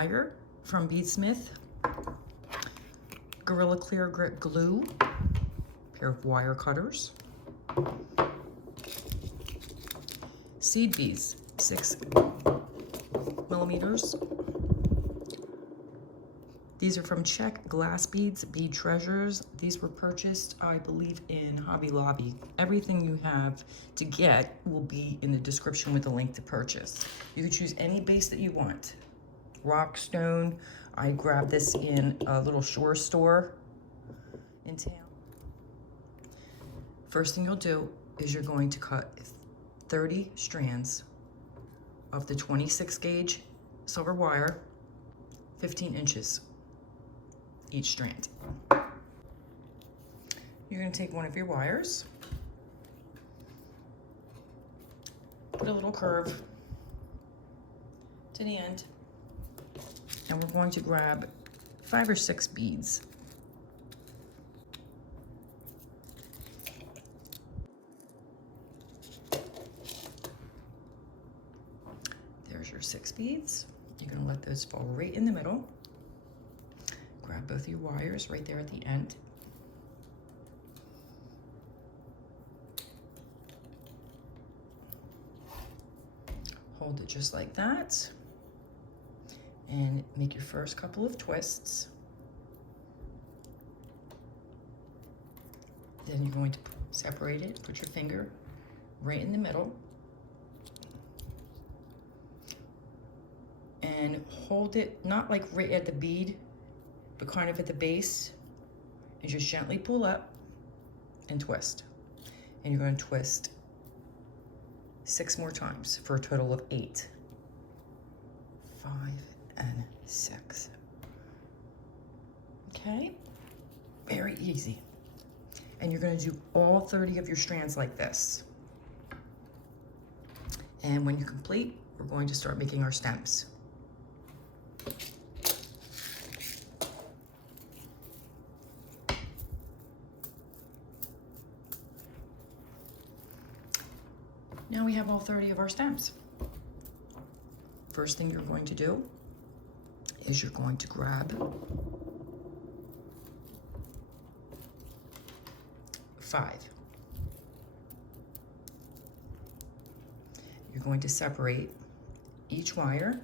wire from Beadsmith, Gorilla Clear Grip glue, pair of wire cutters, seed beads, 6 millimeters. These are from Czech glass beads, bead treasures. These were purchased, I believe, in Hobby Lobby. Everything you have to get will be in the description with a link to purchase. You can choose any base that you want. Rock, stone. I grabbed this in a little shore store in town. First thing you'll do is you're going to cut 30 strands of the 26 gauge silver wire, 15 inches each strand. You're going to take one of your wires, put a little curve to the end, and we're going to grab 5 or 6 beads. There's your 6 beads. You're going to let those fall right in the middle. Grab both your wires right there at the end. Hold it just like that. And make your first couple of twists. Then you're going to separate it, put your finger right in the middle. And hold it, not like right at the bead, but kind of at the base, and just gently pull up and twist. And you're going to twist 6 more times for a total of 8. 5 and 6. Okay, very easy. And you're going to do all 30 of your strands like this. And when you're complete, we're going to start making our stems. Now we have all 30 of our stems. First thing you're going to do is you're going to grab 5. You're going to separate each wire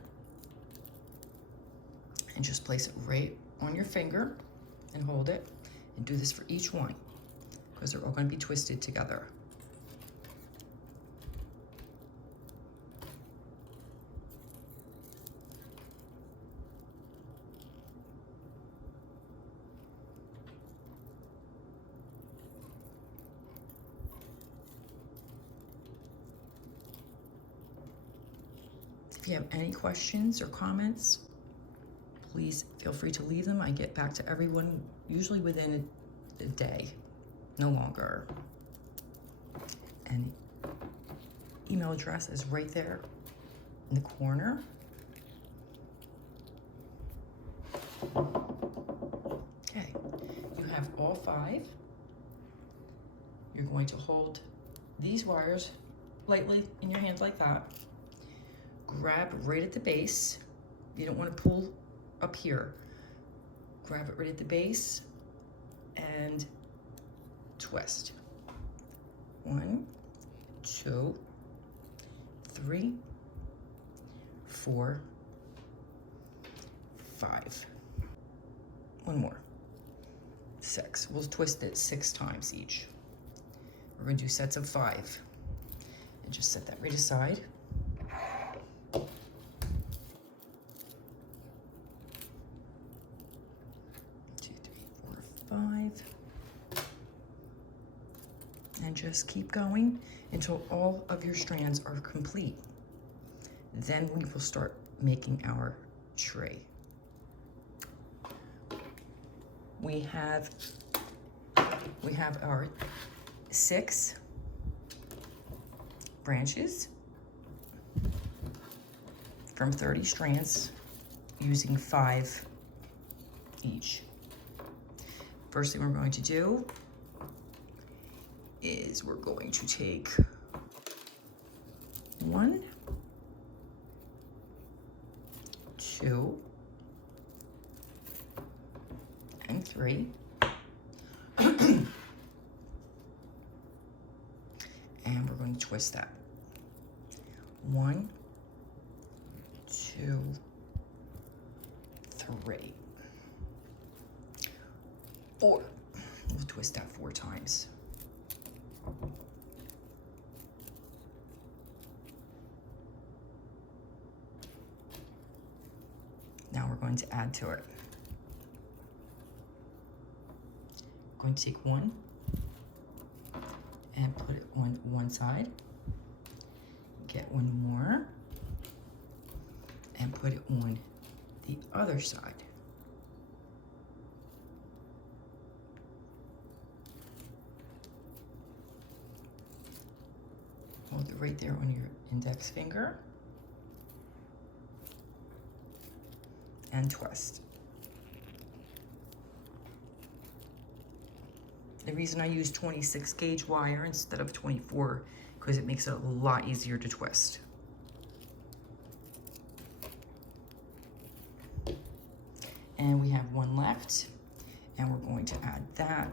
and just place it right on your finger and hold it, and do this for each one because they're all going to be twisted together. If you have any questions or comments, please feel free to leave them. I get back to everyone usually within a day, no longer. And email address is right there in the corner. Okay, you have all 5. You're going to hold these wires lightly in your hand like that. Grab right at the base. You don't want to pull up here. Grab it right at the base and twist. 1, 2, 3, 4, 5. One more. 6. We'll twist it 6 times each. We're going to do sets of 5. And just set that right aside. 5, and just keep going until all of your strands are complete. Then we will start making our tree. We have our 6 branches from 30 strands using 5 each. First thing we're going to do is we're going to take 1, 2, 3. And we're going to twist that. 1, 2, 3, 4. We'll twist that 4 times. Now we're going to add to it. I'm going to take 1 and put it on one side. Get 1 more and put it on the other side. Hold it right there on your index finger and twist. The reason I use 26 gauge wire instead of 24 because it makes it a lot easier to twist. And we have 1 left, and we're going to add that.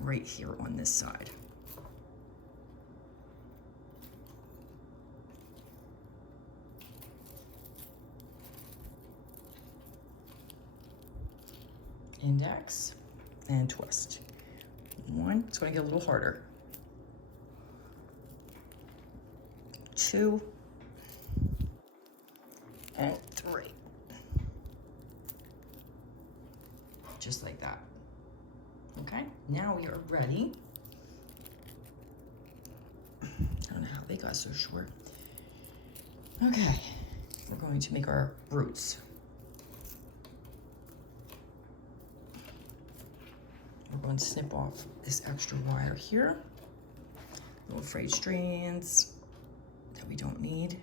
Right here on this side. Index and twist. 1, it's going to get a little harder. 2 and 3. Just like that. Okay, now we are ready. I don't know how they got so short. Okay, we're going to make our roots. We're going to snip off this extra wire here. Little frayed strands that we don't need.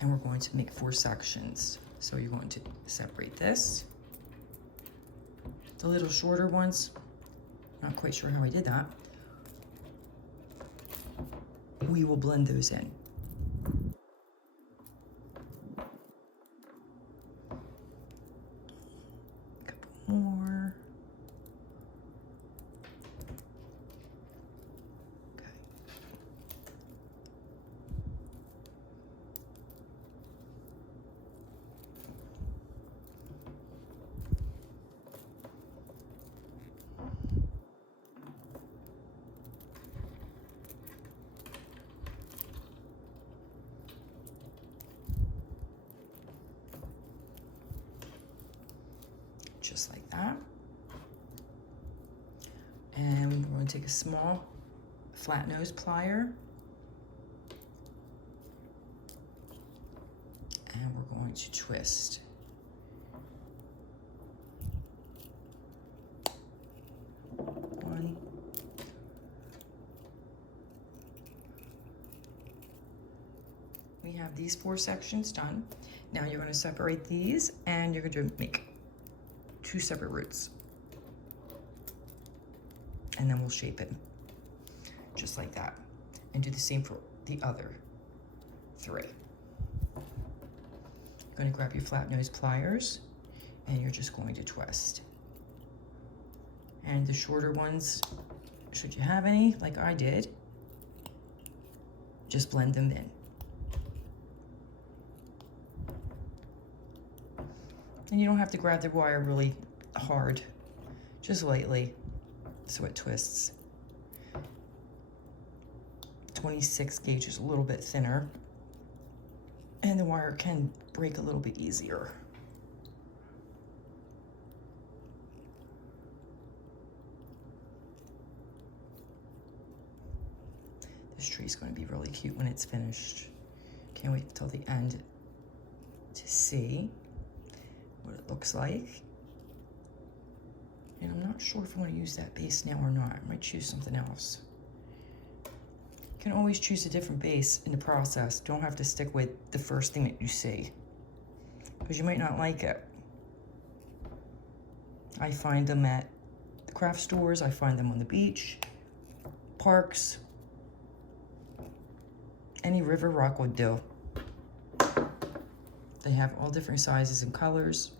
And we're going to make 4 sections. So you're going to separate this. The little shorter ones, not quite sure how I did that. We will blend those in. A couple more. Okay. Just like that. And we're going to take a small flat nose plier and we're going to twist. One. We have these 4 sections done. Now you're going to separate these and you're going to make 2 separate roots. And then we'll shape it just like that. And do the same for the other 3. You're going to grab your flat nose pliers and you're just going to twist. And the shorter ones, should you have any, like I did, just blend them in. And you don't have to grab the wire really hard, just lightly, so it twists. 26 gauge is a little bit thinner, and the wire can break a little bit easier. This tree is going to be really cute when it's finished. Can't wait till the end to see what it looks like. And I'm not sure if I want to use that base now or not. I might choose something else. You can always choose a different base in the process. Don't have to stick with the first thing that you see. because you might not like it. I find them at the craft stores, I find them on the beach, parks, any river rock would do. They have all different sizes and colors.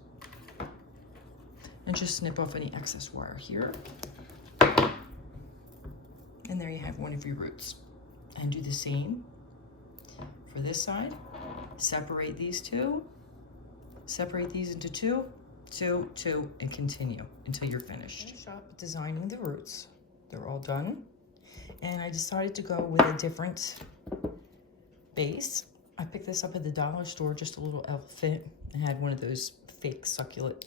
And just snip off any excess wire here. And there you have one of your roots. And do the same for this side. Separate these two. Separate these into two, two, two, and continue until you're finished. Finish up designing the roots. They're all done. And I decided to go with a different base. I picked this up at the dollar store, just a little elephant. It had one of those fake succulent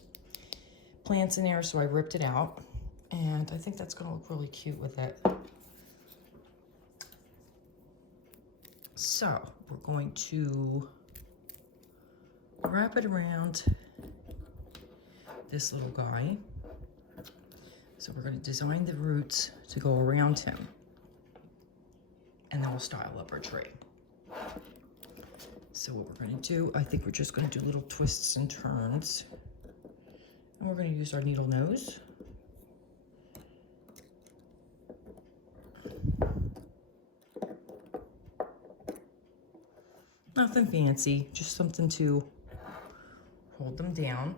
plants in there, so I ripped it out. And I think that's gonna look really cute with it. So we're going to wrap it around this little guy. So we're going to design the roots to go around him. And then we'll style up our tree. So what we're going to do, I think we're just going to do little twists and turns. And we're going to use our needle nose. Nothing fancy, just something to hold them down.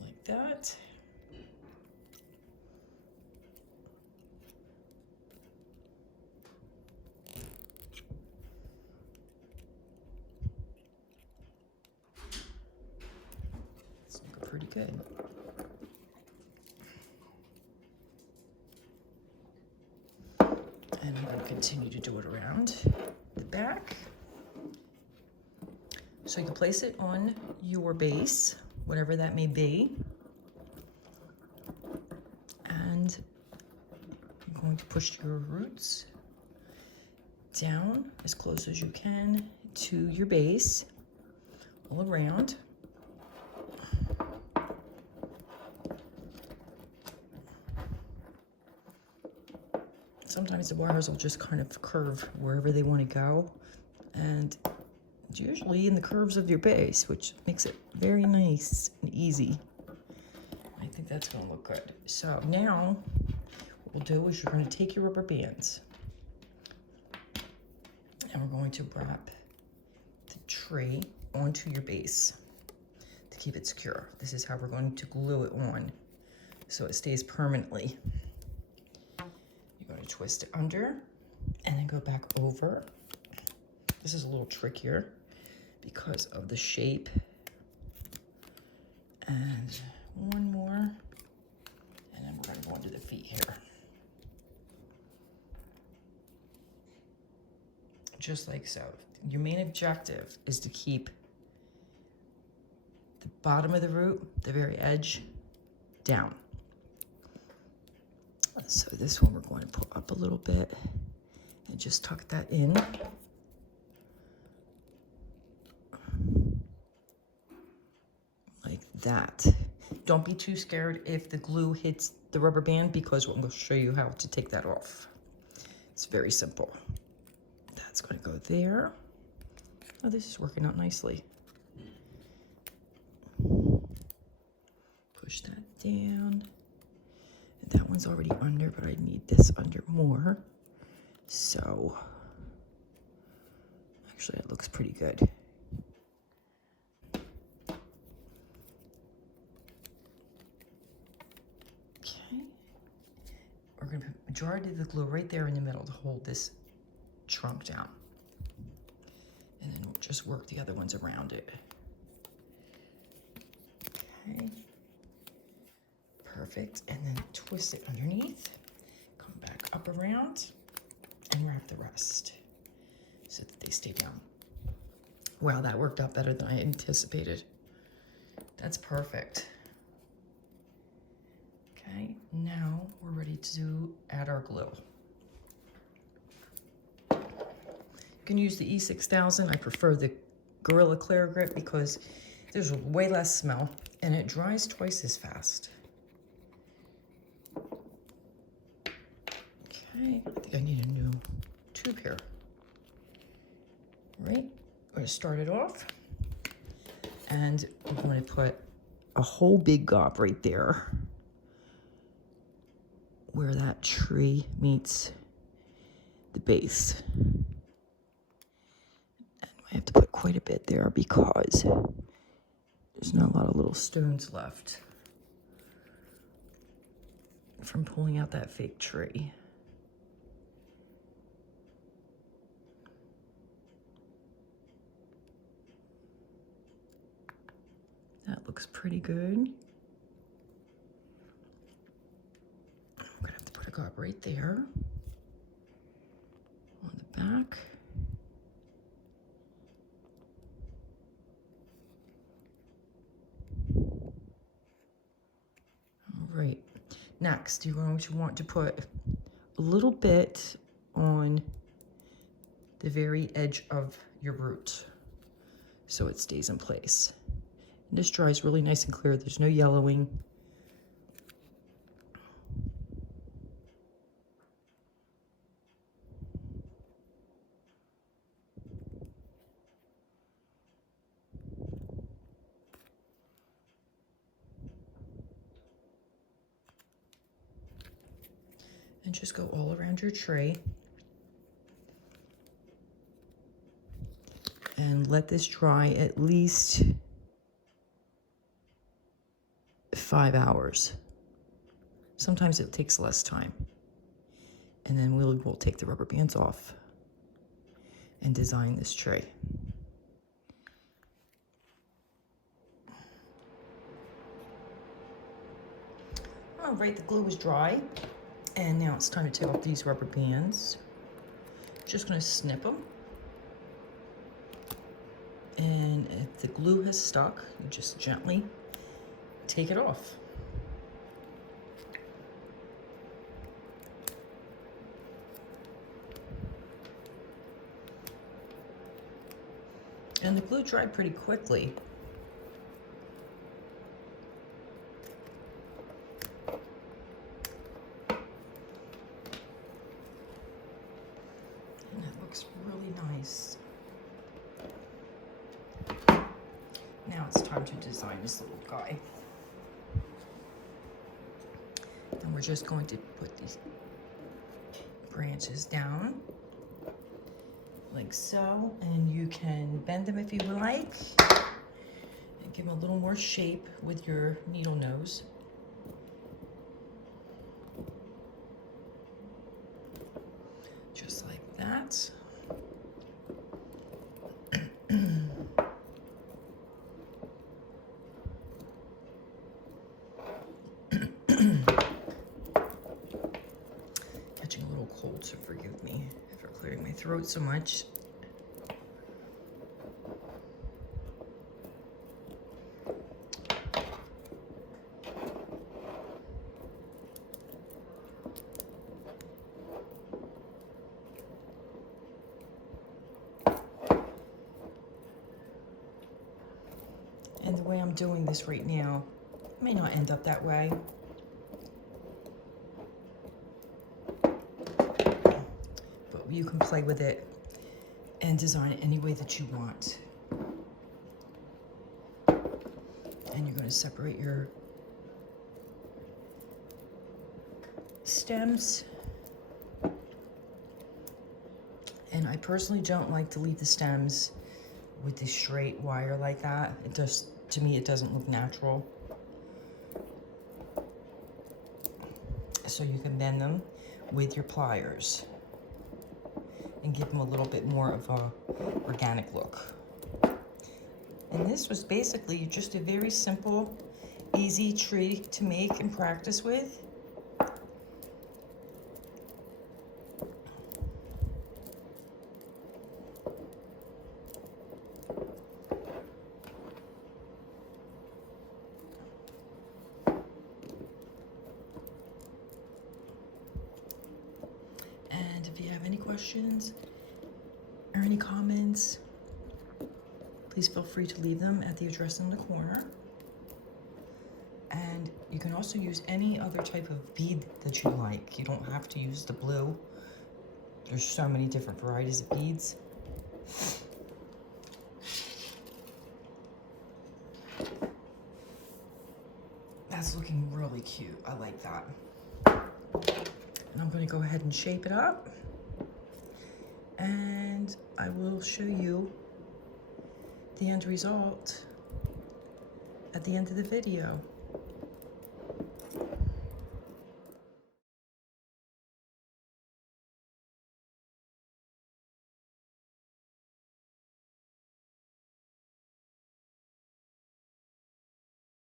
Like that. Pretty good. And I'm going to continue to do it around the back. So you can place it on your base, whatever that may be. And you're going to push your roots down as close as you can to your base, all around. Sometimes the wires will just kind of curve wherever they want to go. And it's usually in the curves of your base, which makes it very nice and easy. I think that's going to look good. So now what we'll do is you're going to take your rubber bands and we're going to wrap the tree onto your base to keep it secure. This is how we're going to glue it on so it stays permanently. You're going to twist it under and then go back over. This is a little trickier because of the shape. And one more, and then we're going to go under the feet here. Just like so. Your main objective is to keep the bottom of the root, the very edge, down. So this one we're going to pull up a little bit and just tuck that in. Like that. Don't be too scared if the glue hits the rubber band because I'm going to show you how to take that off. It's very simple. That's going to go there. Oh, this is working out nicely. Push that down. That one's already under, but I need this under more. So, actually it looks pretty good. Okay. We're gonna put majority of the glue right there in the middle to hold this trunk down. And then we'll just work the other ones around it. Okay. Perfect, and then twist it underneath, come back up around, and wrap the rest so that they stay down. Wow, that worked out better than I anticipated. That's perfect. Okay, now we're ready to add our glue. You can use the E6000. I prefer the Gorilla Clear Grip because there's way less smell and it dries twice as fast. Okay, I think I need a new tube here. Right, I'm going to start it off, and I'm going to put a whole big gob right there where that tree meets the base. And I have to put quite a bit there because there's not a lot of little stones left from pulling out that fake tree. That looks pretty good. I'm gonna have to put a gob right there on the back. All right, next you're going to want to put a little bit on the very edge of your root so it stays in place. And this dries really nice and clear. There's no yellowing. And just go all around your tray. And let this dry at least 5 hours. Sometimes it takes less time. And then we'll take the rubber bands off and design this tray. All right, the glue is dry. And now it's time to take off these rubber bands. Just gonna snip them. And if the glue has stuck, you just gently take it off. And the glue dried pretty quickly. And that looks really nice. Now it's time to design this little guy. And we're just going to put these branches down like so, and you can bend them if you like and give them a little more shape with your needle nose. Just like that. Catching a little cold, so forgive me for clearing my throat so much. And the way I'm doing this right now may not end up that way. But you can play with it and design it any way that you want. And you're going to separate your stems. And I personally don't like to leave the stems with the straight wire like that. It just, to me, it doesn't look natural. So you can bend them with your pliers and give them a little bit more of a organic look. And this was basically just a very simple, easy tree to make and practice with. If you have any questions or any comments, please feel free to leave them at the address in the corner. And you can also use any other type of bead that you like. You don't have to use the blue. There's so many different varieties of beads. That's looking really cute. I like that. And I'm going to go ahead and shape it up. And I will show you the end result at the end of the video.